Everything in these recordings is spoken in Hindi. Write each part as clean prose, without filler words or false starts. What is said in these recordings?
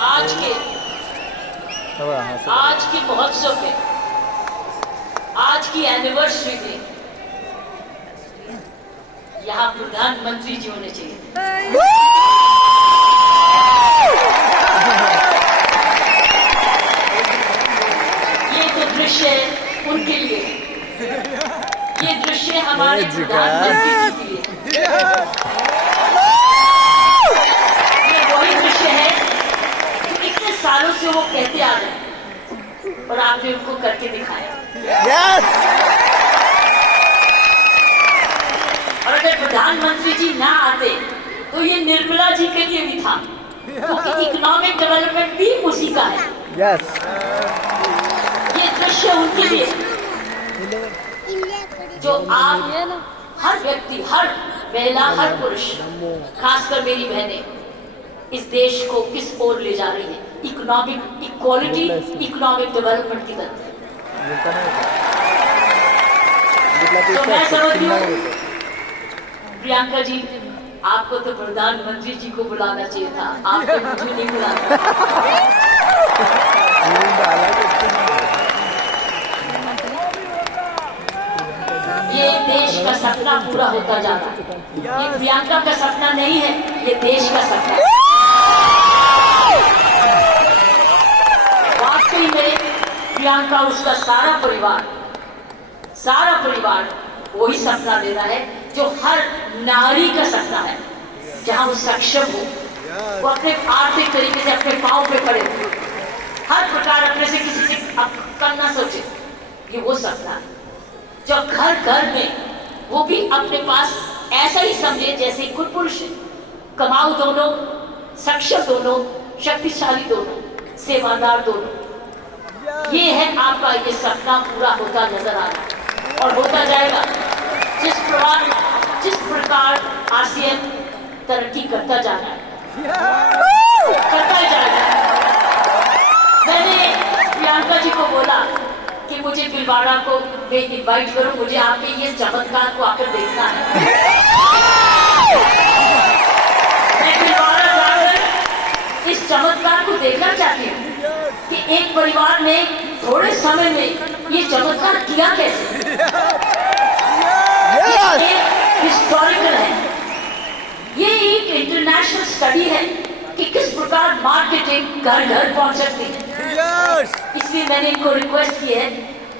आज के महोत्सव में, आज की एनिवर्सरी में यहाँ प्रधानमंत्री जी होने चाहिए। ये तो दृश्य उनके लिए, ये दृश्य हमारे प्रधानमंत्री जी के लिए। ये वही दृश्य है जो इतने सालों से वो कहते आ रहे हैं और आपने उनको करके दिखाया। और अगर प्रधानमंत्री जी ना आते तो ये निर्मला जी के लिए भी था, क्योंकि इकोनॉमिक डेवलपमेंट भी उसी का है। ये दृश्य उनके लिए जो आप हर व्यक्ति, हर महिला, हर पुरुष, खासकर मेरी बहनें इस देश को किस ओर ले जा रही है, इकोनॉमिक इक्वालिटी, इकोनॉमिक डेवलपमेंट की तरफ। तो मैं समझती हूँ प्रियंका जी, आपको तो प्रधानमंत्री जी को बुलाना चाहिए था, आपको मुझे नहीं बुलाना। ये देश का सपना पूरा होता जा रहा है। ये प्रियंका का सपना नहीं है, ये देश का सपना है। वाकई में प्रियंका, उसका सारा परिवार वही सपना दे रहा है जो हर नारी का सपना है, जहां वो सक्षम हो, वो अपने आर्थिक तरीके से अपने पांव पे खड़े हो, हर प्रकार अपने से किसी से कम ना सोचे। ये वो सपना है जो घर घर में वो भी अपने पास ऐसा ही समझे जैसे खुद पुरुष है, कमाऊ दोनों, सक्षम दोनों, शक्तिशाली दोनों, सेवादार दोनों। ये है आपका ये सपना पूरा होता नजर आ रहा है और होता जाएगा। जिस प्रकार आसियान तरक्की करता जा रहा है, करता जाएगा। मैंने प्रियंका जी को बोला कि मुझे भिलवाड़ा को इनवाइट करो, मुझे आपके ये चमत्कार को आकर देखना है। मैं भिलवाड़ा जाकर इस चमत्कार को देखना चाहती हूँ कि एक परिवार ने थोड़े समय में ये चमत्कार किया कैसे। ये हिस्टोरिकल है, ये एक इंटरनेशनल स्टडी है कि किस प्रकार मार्केटिंग घर घर पहुंच सकती है। इसलिए मैंने इनको रिक्वेस्ट की है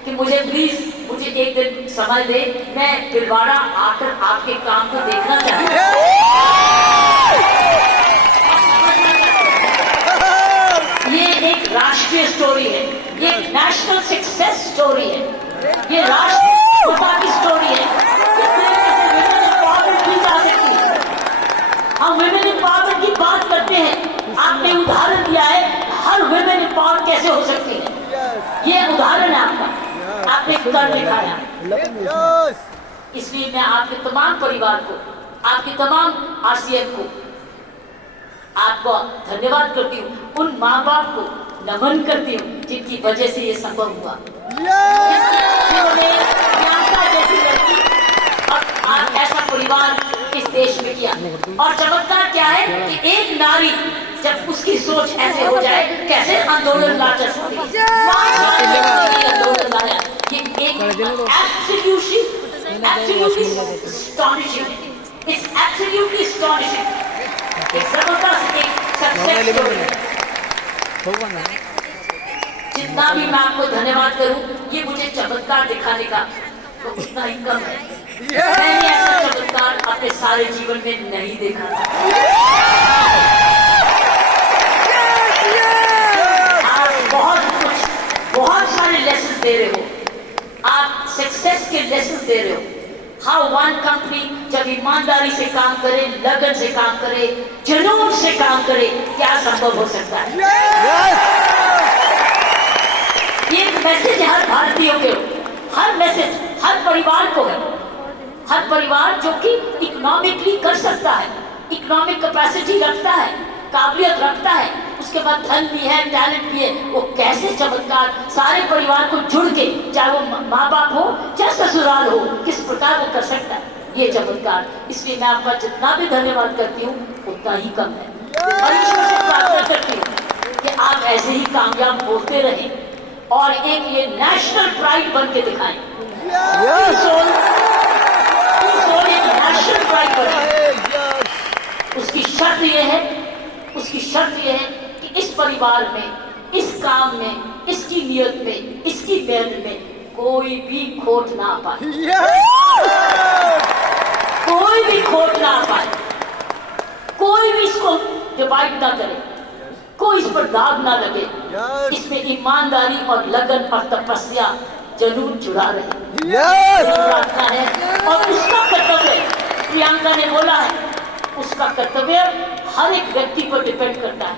कि मुझे एक दिन समय दे, मैं भिलवाड़ा आकर आपके काम को देखना चाहती हूँ। ये एक राष्ट्रीय स्टोरी है, ये एक नेशनल सक्सेस स्टोरी है, ये राष्ट्रीय की स्टोरी है। हम विमेन एम्पावरमेंट की बात करते हैं, आपने उदाहरण दिया है हर विमेन एम्पावर कैसे हो सकती है। ये उदाहरण है आपका, आपने कर दिखाया। इसलिए मैं आपके तमाम परिवार को, आपके तमाम आरसीएम को, आपको धन्यवाद करती हूँ। उन माँ बाप को नमन करती हूँ जिनकी वजह से ये संभव हुआ। और ऐसा परिवार इस देश में किया। और चमत्कार क्या है कि एक नारी जब उसकी सोच ऐसे हो जाए, कैसे आंदोलन ला सकती है। ये एक absolutely astonishing, it's absolutely astonishing, एक जबरदस्त एक सक्सेस स्टोरी। जितना भी मैं आपको धन्यवाद करूं, ये मुझे चमत्कार दिखाने का तो उतना ही कम है। मैंने ऐसा चमत्कार अपने सारे जीवन में नहीं देखा था। आप बहुत सारे लेसन दे रहे हो, आप सक्सेस के लेसन दे रहे हो। हाउ वन कंपनी जब ईमानदारी से काम करे, लगन से काम करे, जुनून से काम करे, क्या संभव हो सकता है। ये एक मैसेज हर भारतीयों के, हर मैसेज हर परिवार को है। हर परिवार जो कि इकोनॉमिकली कर सकता है, इकोनॉमिक कैपेसिटी रखता है, काबिलियत रखता है, उसके बाद धन भी है, टैलेंट भी है, वो कैसे चमत्कार सारे परिवार को जुड़ के, चाहे वो माँ बाप हो चाहे ससुराल हो, किस प्रकार वो कर सकता है ये चमत्कार। इसलिए मैं आपका जितना भी धन्यवाद करती हूँ उतना ही कम है। और ईश्वर से प्रार्थना करती हूँ कामयाब होते रहें और एक ये नेशनल प्राइड बन के दिखाएं। सोल एक नेशनल प्राइड बने। उसकी शर्त ये है कि इस परिवार में, इस काम में, इसकी नियत में, इसकी मेहनत में कोई भी खोट ना आ पाए। कोई भी खोट ना आ पाए, कोई भी इसको डिवाइड ना करे, कोई इस पर दाग ना लगे। इसमें ईमानदारी और लगन और तपस्या जरूर जुड़ा रहे। प्रार्थना है और उसका कर्तव्य, प्रियंका ने बोला है, उसका कर्तव्य हर एक व्यक्ति पर डिपेंड करता है।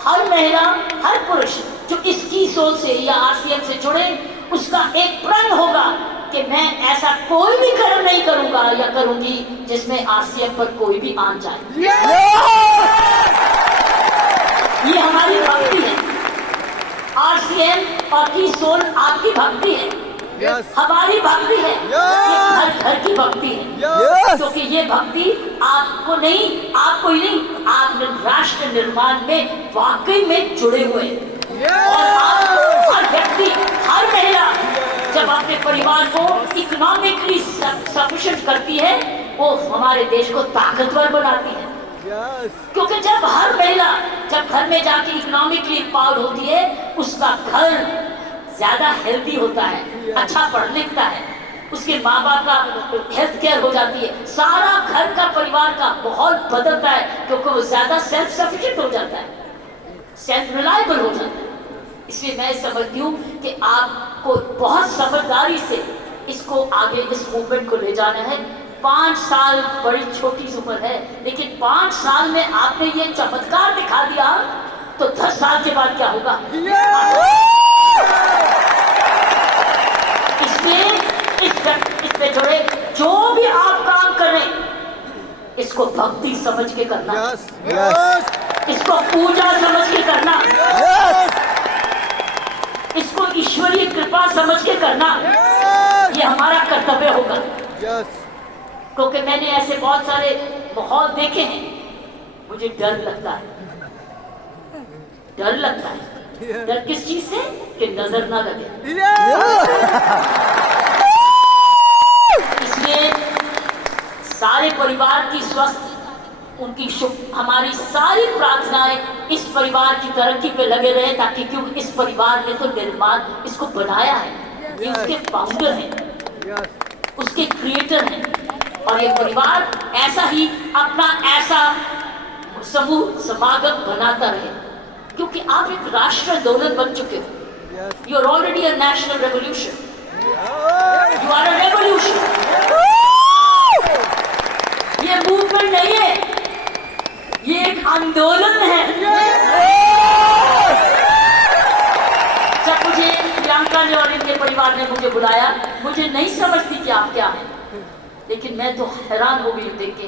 हर महिला, हर पुरुष जो इसकी सोच से या आरसीएम से जुड़े, उसका एक प्रण होगा कि मैं ऐसा कोई भी कर्म नहीं करूंगा या करूंगी जिसमें आरसीएम पर कोई भी आन जाए। ये हमारी भक्ति है। आरसीएम और की सोल आपकी भक्ति है, हमारी भक्ति है, ये घर की भक्ति है। क्योंकि ये भक्ति आपको ही नहीं, आप राष्ट्र निर्माण में वाकई में जुड़े हुए। और आप हर व्यक्ति, हर महिला जब अपने परिवार को इकोनॉमिकली सफिशिएंट करती है, वो हमारे देश को ताकतवर बनाती है। क्योंकि जब हर महिला जब घर में जाके इकोनॉमिकली एम्पावर्ड होती है, उसका घर ज्यादा हेल्दी होता है, अच्छा पढ़ लिखता है, उसके माँ बाप का हेल्थ केयर हो जाती है, सारा घर का परिवार का माहौल बदलता है, क्योंकि वो ज्यादा सेल्फ सफिशिएंट हो जाता है, सेल्फ रिलायबल हो जाता है। इसलिए मैं समझती हूँ कि आपको बहुत समझदारी से इसको आगे, इस मूवमेंट को ले जाना है। 5 साल बड़ी छोटी उम्र है, लेकिन 5 साल में आपने ये चमत्कार दिखा दिया, तो 10 साल के बाद क्या होगा? इसमें जुड़े जो भी आप काम करें, इसको भक्ति समझ के करना, इसको पूजा समझ के करना, इसको ईश्वरीय कृपा समझ के करना, ये हमारा कर्तव्य होगा। क्योंकि मैंने ऐसे बहुत सारे माहौल देखे हैं, मुझे डर लगता है। डर किस चीज से? कि नजर ना लगे। इसलिए सारे परिवार की स्वस्थ, उनकी हमारी सारी प्रार्थनाएं इस परिवार की तरक्की पे लगे रहे, ताकि क्योंकि इस परिवार ने तो निर्माण इसको बनाया है, ये उसके फाउंडर हैं, उसके क्रिएटर हैं, और ये परिवार ऐसा ही अपना ऐसा समूह समागम बनाता रहे, क्योंकि आप एक राष्ट्र आंदोलन बन चुके हो। You are already a national revolution, you are a revolution. ये मूवमेंट नहीं है, ये एक आंदोलन है। जब मुझे प्रियंका ने और इनके परिवार ने मुझे बुलाया, मुझे नहीं समझती कि आप क्या हैं, लेकिन मैं तो हैरान हो गई देख के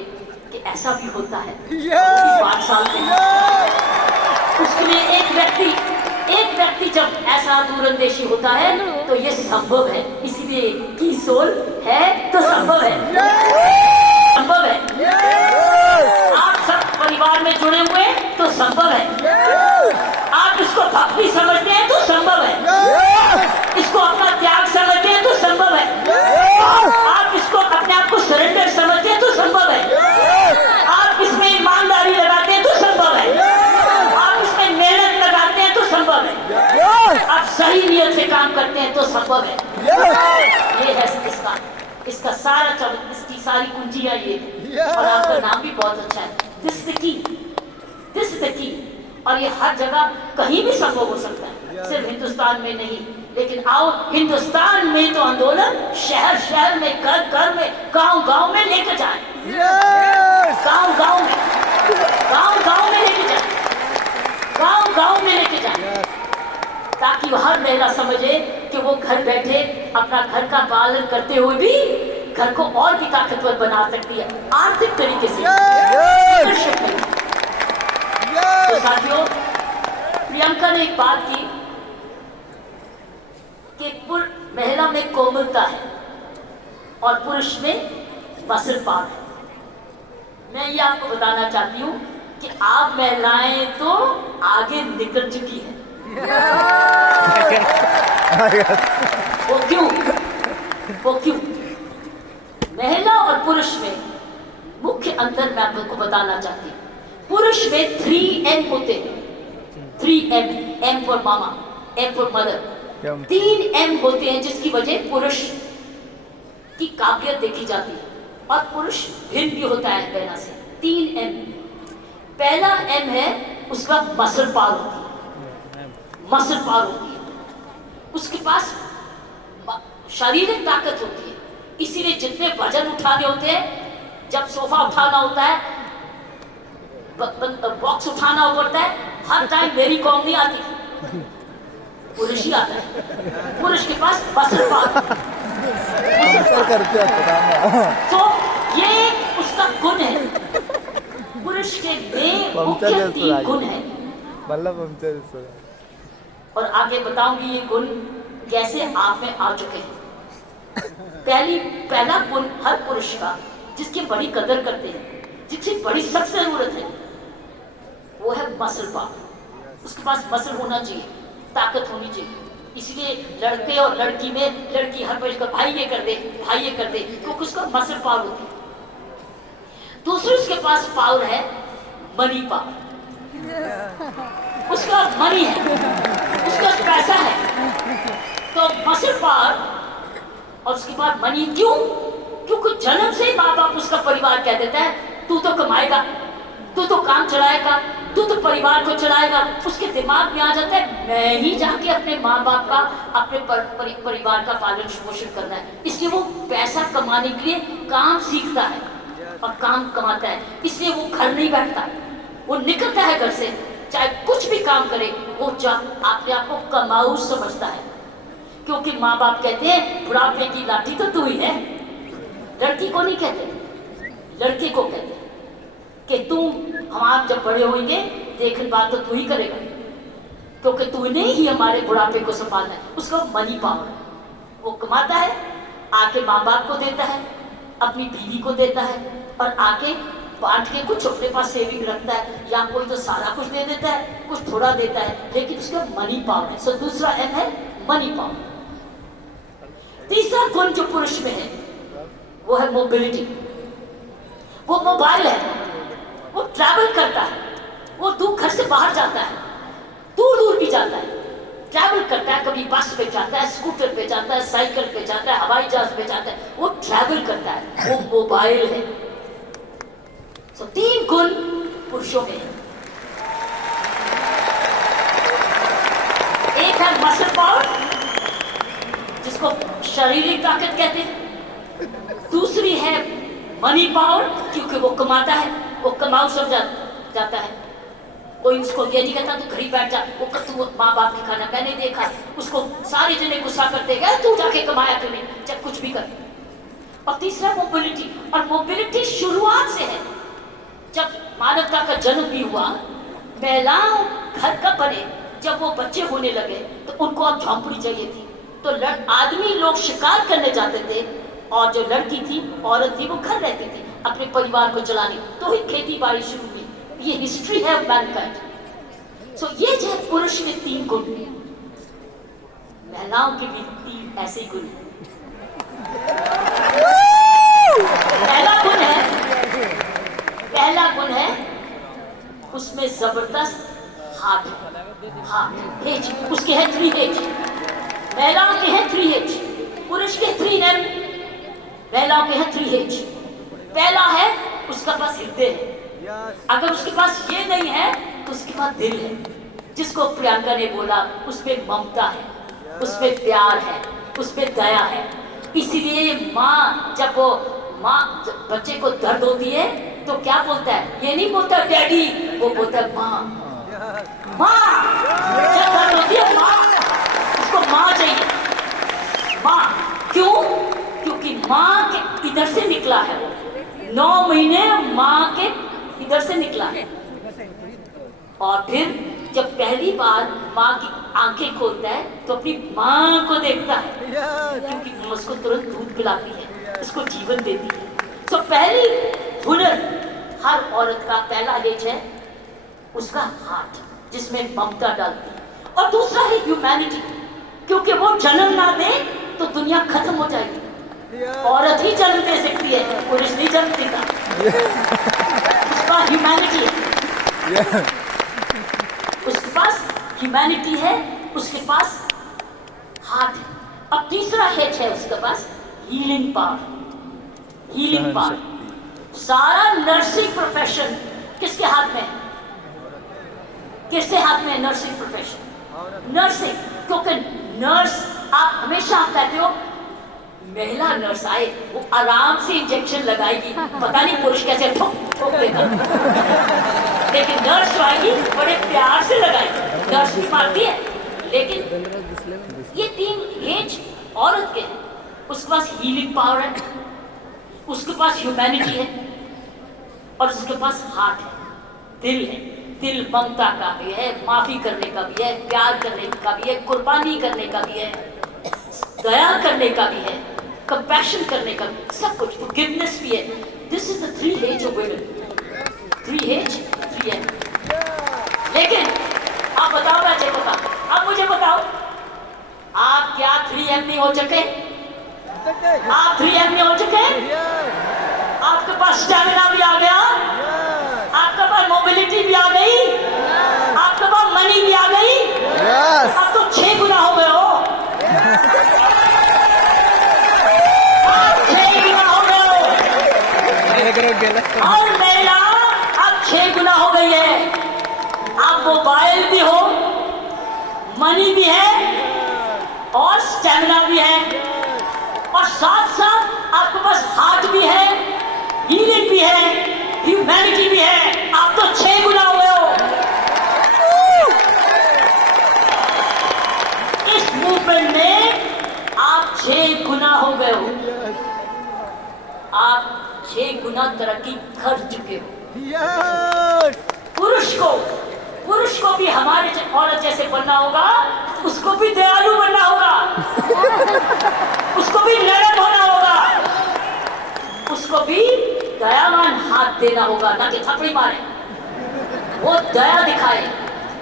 कि ऐसा भी होता है। 5 साल में उसके लिए एक व्यक्ति जब ऐसा दूरंदेशी होता है तो ये संभव है। इसीलिए की सोल है तो संभव है, संभव है। आप सब परिवार में जुड़े हुए तो संभव है। आप इसको भक्ति समझते हैं तो संभव है, इसको अपना त्याग समझते हैं तो संभव है, आप इसको अपने आप को सरेंडर समझते हैं तो संभव है, आप इसमें ईमानदारी लगाते हैं तो संभव है, आप इसमें मेहनत लगाते हैं तो संभव है, आप सही नियत से काम करते हैं तो संभव है। ये है इसका सारा इसकी सारी कुंजियां ये है। और आपका नाम भी बहुत अच्छा है, दिस इज द की। और ये हर जगह कहीं भी संभव हो सकता है, सिर्फ हिंदुस्तान में नहीं। लेकिन आओ, हिंदुस्तान में तो आंदोलन शहर शहर में, घर घर में, गांव गांव में लेकर जाए, गांव गांव में लेके जाए, गांव गांव में लेके जाए, ताकि हर महिला समझे कि वो घर बैठे अपना घर का पालन करते हुए भी घर को और भी ताकतवर बना सकती है, आर्थिक तरीके से। तो साथियों, प्रियंका ने एक बात की कि महिला में कोमलता है और पुरुष में मसलपान है। मैं ये आपको बताना चाहती हूँ कि आप महिलाएं तो आगे निकल चुकी हैं। वो क्यों? महिला और पुरुष में मुख्य अंतर मैं आपको बताना चाहती हूँ। पुरुष में 3M होते हैं, 3M, M for mama, M for mother, 3M होते हैं, जिसकी वजह पुरुष की काबिलियत देखी जाती है और पुरुष भिन्न भी होता है महिला से। 3M। पहला M है उसका मसल पावर होती है, मसल पावर होती है, उसके पास शारीरिक ताकत होती है, इसीलिए जितने वजन उठाने होते हैं, जब सोफा उठाना होता है, बॉक्स उठाना पड़ता है, हर टाइम मेरी कॉम नहीं आती, पुरुष ही आता है। पुरुष के पास मसल पावर, तो ये उसका गुण है। पुरुष के में मुख्य 3 गुण है, और आगे बताऊंगी ये गुण कैसे आप में आ चुके हैं। पहला गुण हर पुरुष का, जिसकी बड़ी कदर करते हैं, जिसकी बड़ी सख्त जरूरत है, वो है मसल पावर। उसके पास मसल होना चाहिए, ताकत होनी चाहिए। इसलिए लड़के और लड़की में, लड़की हर वक्त भाई ये कर दे, भाई ये कर दे, क्योंकि उसका मसल पावर होती है। दूसरी उसके पास पावर है मनी पावर, उसका मनी है, उसका पैसा है। तो मसल पावर और उसके बाद मनी। क्यों? क्योंकि जन्म से माँ बाप उसका परिवार कह देता है तू तो कमाएगा, तू तो काम चलाएगा, तू तो परिवार को चलाएगा। उसके दिमाग में आ जाता है मैं ही जाके अपने माँ बाप का, अपने परिवार का पालन पोषण करना है। इसलिए वो पैसा कमाने के लिए काम सीखता है और काम कमाता है। इसलिए वो घर नहीं बैठता, वो निकलता है घर से, चाहे कुछ भी काम करे, वो अपने आप को कमाऊ समझता है। क्योंकि माँ बाप कहते हैं बुढ़ापे की लाठी तो तू ही है। लड़की को नहीं कहते, लड़के को कहते हैं कि तू, हम आप जब बड़े होंगे देखभाल तो तू ही करेगा, क्योंकि तूने ही हमारे बुढ़ापे को संभालना है। उसका मनी पावर, वो कमाता है, आके माँ बाप को देता है, अपनी बीवी को देता है, और आके बांट के कुछ अपने पास सेविंग रखता है, या कोई तो सारा कुछ दे देता है, कुछ थोड़ा देता है, लेकिन उसका मनी पावर है। सो दूसरा M है मनी पावर। तीसरा गुण जो पुरुष में है वो है मोबिलिटी। वो मोबाइल है, वो ट्रैवल करता है, वो घर से बाहर जाता है, दूर दूर भी जाता है, ट्रैवल करता है। कभी बस पे जाता है, स्कूटर पे जाता है, साइकिल पे जाता है, हवाई जहाज पे जाता है, वो ट्रैवल करता है, वो मोबाइल है। तो 3 गुण पुरुषों में है। एक है मसल पावर, जिसको शारीरिक ताकत कहते हैं। दूसरी है मनी पावर, क्योंकि वो कमाता है, वो कमाऊ समझा जाता है। कोई उसको ये नहीं कहता तू घर ही बैठ जा, वो तू माँ बाप की खाना। मैंने देखा उसको सारे जने गुस्सा करते गए, तू जाके कमाया क्यों नहीं, जब कुछ भी कर। और तीसरा मोबिलिटी, और मोबिलिटी शुरुआत से है। जब मानवता का जन्म भी हुआ, महिलाओं घर का बने, जब वो बच्चे होने लगे तो उनको अब झोंपड़ी चाहिए थी। तो आदमी लोग शिकार करने जाते थे, और जो लड़की थी, औरत थी, वो घर रहती थी अपने परिवार को चलाने। तो ही खेती बाड़ी शुरू हुई। ये हिस्ट्री है मैनकाइंड। सो ये जो पुरुष के 3 गुण, महिलाओं के भी 3 ऐसे गुण हैं। पहला गुण है उसमें जबरदस्त हाथ है, H, उसके है 3H। महिलाओं के हैं 3H, पुरुष के 3M, महिलाओं के हैं 3H। पहला है उसका पास हृदय है। अगर उसके पास ये नहीं है तो उसके पास दिल है, जिसको प्रियंका ने बोला, उसमें ममता है, उसमें प्यार है, उसमें दया है। इसीलिए माँ जब बच्चे को दर्द होती है तो क्या बोलता है? ये नहीं बोलता डैडी, वो बोलता है माँ। माँ जब दर्द होती है, माँ, उसको माँ चाहिए, माँ। क्यों? क्योंकि माँ के इधर से निकला है, 9 महीने माँ के इधर से निकला है। और फिर जब पहली बार माँ की आंखें खोलता है तो अपनी माँ को देखता है, क्योंकि उसको तुरंत दूध पिलाती है, उसको जीवन देती है। तो पहली हुनर हर औरत का पहला एज है उसका हाथ, जिसमें ममता डालती है। और दूसरा है ह्यूमैनिटी, क्योंकि वो जन्म ना दे तो दुनिया खत्म हो जाएगी। औरत ही जन्म दे सकती है, पुरुष नहीं जन्म देता। उसका ह्यूमैनिटी है, उसके पास ह्यूमैनिटी है, उसके पास हार्ट है। अब तीसरा हेच है उसके पास हीलिंग पावर। हीलिंग पावर, सारा नर्सिंग प्रोफेशन किसके हाथ में है? किसके हाथ में है नर्सिंग प्रोफेशन? नर्सिंग, क्योंकि नर्स, आप हमेशा कहते हो महिला नर्स आए वो आराम से इंजेक्शन लगाएगी, पता नहीं पुरुष कैसे ठोक ठोक देगा, लेकिन नर्स जो आएगी बड़े प्यार से लगाएगी। नर्स भी मारती है, लेकिन ये तीन हेज औरत के हैं। उसके पास हीलिंग पावर है, उसके पास ह्यूमैनिटी है, और उसके पास हार्ट है, दिल है। दिल ममता का भी है, माफी करने का भी है, प्यार करने का भी है, कुर्बानी करने का भी है, दया करने का भी है, कंपैशन करने का भी, सब कुछ, फॉरगिवनेस भी है। This is the three H's of women. Three H's, three M. लेकिन आप बताओ, मुझे बताओ, आप मुझे बताओ, आप क्या 3M नहीं हो चुके? आप 3M नहीं हो चुके? आपके पास स्टैमिना भी आ गया, आपके पास मोबिलिटी भी आ गई, आपके पास मनी भी आ गई। अब तो 6 गुना हो गए हो, आप 6 गुना हो गए हो। और महिला अब 6 गुना हो गई है। आप मोबाइल भी हो, मनी भी है, और स्टैमिना भी है, और साथ साथ आपके पास हार्ट भी है, हीलिंग भी है, ह्यूमैनिटी भी है। आप तो 6 गुना हो गए हो। इस मूवमेंट में आप 6 गुना हो गए हो। आप 6 गुना तरक्की कर चुके हो। पुरुष को भी हमारे औरत जैसे बनना होगा, उसको भी दयालु बनना होगा, उसको भी नरम होना होगा, उसको भी दयावान हाथ देना होगा, ना कि थप्पड़ी मारे। वो दया दिखाए,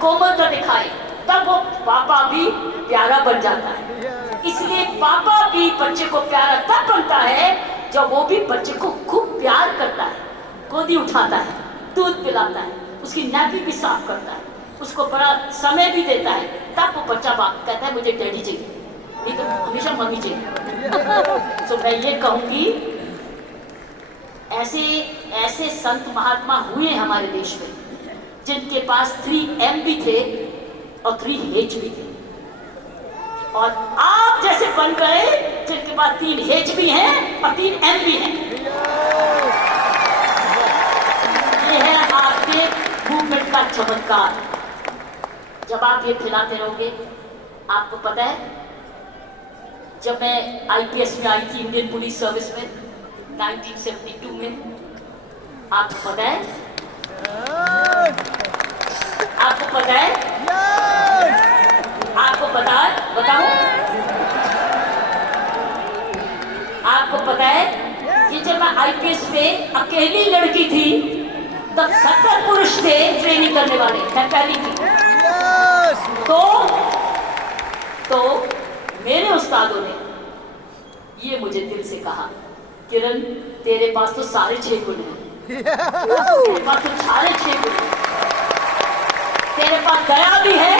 कोमलता दिखाए, तब वो पापा भी प्यारा बन जाता है। इसलिए पापा भी बच्चे को प्यारा तब बनता है जब वो भी बच्चे को खूब प्यार करता है, गोदी उठाता है, दूध पिलाता है, उसकी नैपी भी साफ करता है, उसको बड़ा समय भी देता है। तब वो बच्चा बाप कहता है मुझे डैडी चाहिए, नहीं तो हमेशा मम्मी चाहिए। तो मैं ये कहूँगी, ऐसे संत महात्मा हुए हमारे देश में जिनके पास 3M भी थे और 3H भी थे, और आप जैसे बन गए जिनके पास 3H भी हैं और 3M भी हैं। ये है आपके मूवमेंट का चमत्कार। जब आप ये फैलाते रहोगे, आपको पता है जब मैं IPS में आई थी, इंडियन पुलिस सर्विस में 1972 में, आपको पता है, आपको पता है, आपको पता है, बताओ, आपको पता है कि जब मैं IPS में अकेली लड़की थी तब 70 पुरुष थे ट्रेनिंग करने वाले, मैं पहली थी। तो मेरे उस्तादों ने ये मुझे दिल से कहा, किरण तेरे पास तो सारे 6 गुण हैं, तेरे पास तो सारे 6 गुण हैं, तेरे पास दया भी है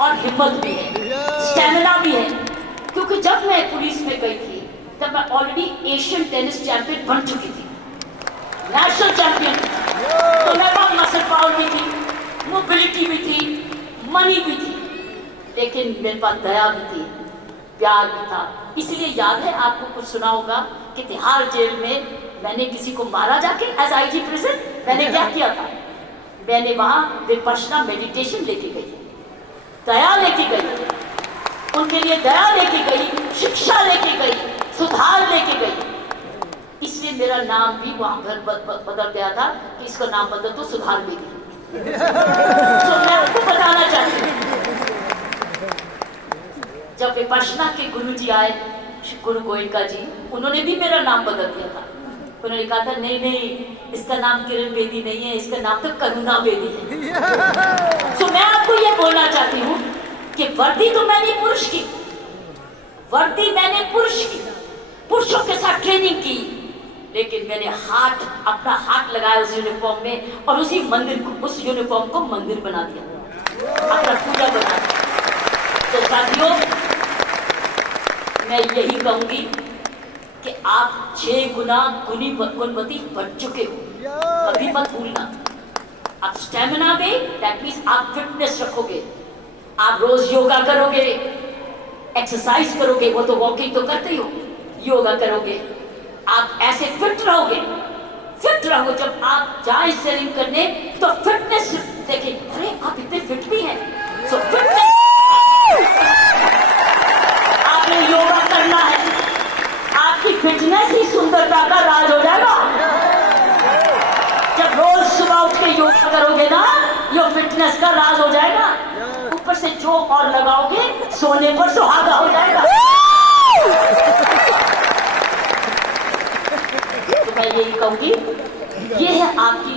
और हिम्मत भी है, स्टैमिना भी है। क्योंकि जब मैं पुलिस में गई थी तब मैं ऑलरेडी एशियन टेनिस चैंपियन बन चुकी थी, नेशनल चैंपियन। तो मेरे पास मसल पावर भी थी, मोबिलिटी भी थी, मनी भी थी, लेकिन मेरे पास दया भी थी, प्यार भी था। इसलिए याद है आपको कुछ सुना होगा कि तिहाड़ जेल में मैंने किसी को मारा जाके, एज IG प्रिजन मैंने क्या किया था, मैंने वहाँ विपश्यना मेडिटेशन लेके गई, दया लेके गई, उनके लिए दया लेके गई, शिक्षा लेके गई, सुधार लेके गई। इसलिए मेरा नाम भी वहाँ बदल गया था कि इसका नाम बदल दो, सुधार बेदी। तो मैं आपको बताना चाहती हूँ, जब विपश्यना के गुरुजी आए, गुरु गोयनका जी, उन्होंने भी मेरा नाम बदल दिया था। उन्होंने कहा था नहीं नहीं, इसका नाम किरण बेदी नहीं है, इसका नाम तो करुणा बेदी है। तो मैं आपको ये बोलना चाहती हूँ वर्दी तो मैंने पुरुष की, वर्दी मैंने पुरुष की, पुरुषों के साथ ट्रेनिंग की, लेकिन मैंने अपना हाथ लगाया उस यूनिफॉर्म में और उसी मंदिर को, उस यूनिफॉर्म को मंदिर बना दिया, अपना पूजा बना दिया। तो साथियों, मैं यही कहूंगी कि आप 6 गुना गुणवती बन चुके हो, कभी मत भूलना। आप स्टेमिना में, दैट मीन्स आप फिटनेस रखोगे, आप रोज योगा करोगे, एक्सरसाइज करोगे, वो तो वॉकिंग तो करते ही हो, योगा करोगे, आप ऐसे फिट रहोगे, फिट रहो। जब आप जाए सेलिंग करने तो फिटनेस देखें, अरे आप इतने फिट भी हैं, सो फिटनेस, आपने योगा करना है, आपकी फिटनेस ही सुंदरता का राज हो जाएगा। जब रोज सुबह उठ के योगा करोगे ना, ये फिटनेस का राज हो जाएगा। ऊपर से जो और लगाओगे, सोने पर सुहागा हो जाएगा। तो मैं यही कहूंगी, ये है आपकी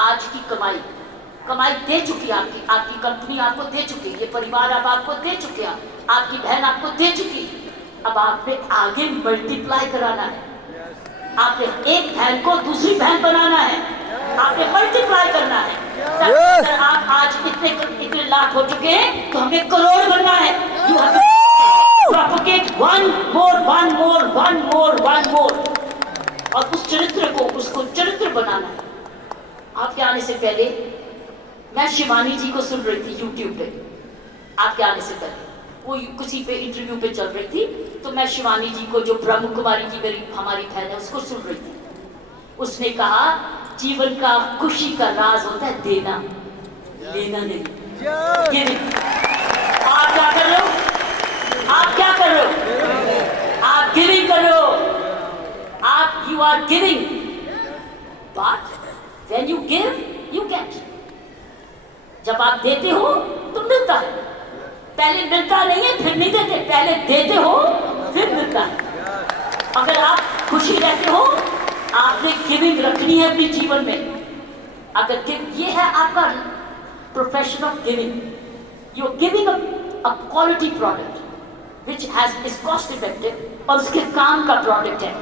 आज की कमाई, कमाई दे चुकी आपकी, आपकी कंपनी आपको दे चुकी, ये परिवार अब आपको दे चुके, आपकी बहन आपको दे चुकी। अब आपने आगे मल्टीप्लाई कराना है, आपने एक बहन को दूसरी बहन बनाना है, आपने मल्टीप्लाई करना है। अगर आप आज इतने लाख हो चुके हैं तो हमें करोड़ बनना है। You have to propagate one more, और उस चरित्र को, उसको चरित्र बनाना है। आपके आने से पहले मैं शिवानी जी को सुन रही थी YouTube पे, आपके आने से पहले वो किसी पे इंटरव्यू पे चल रही थी, तो मैं शिवानी जी को, जो ब्रह्म कुमारी जी हमारी बहन है, उसको सुन रही थी। उसने कहा जीवन का खुशी का राज होता है देना, लेना नहीं, ये नहीं। आप क्या कर रहे हो? आप क्या कर रहे हो? आप गिविंग कर रहे हो, आप you are giving, but when you give you get. जब आप देते हो तो मिलता है, पहले मिलता नहीं है फिर नहीं देते, पहले देते हो फिर मिलता है। अगर आप खुशी रहते हो, आपने गिविंग रखनी है अपने जीवन में। अगर ये है आपका profession of giving, you are giving a quality product which has is cost effective, और उसके काम का प्रोडक्ट है।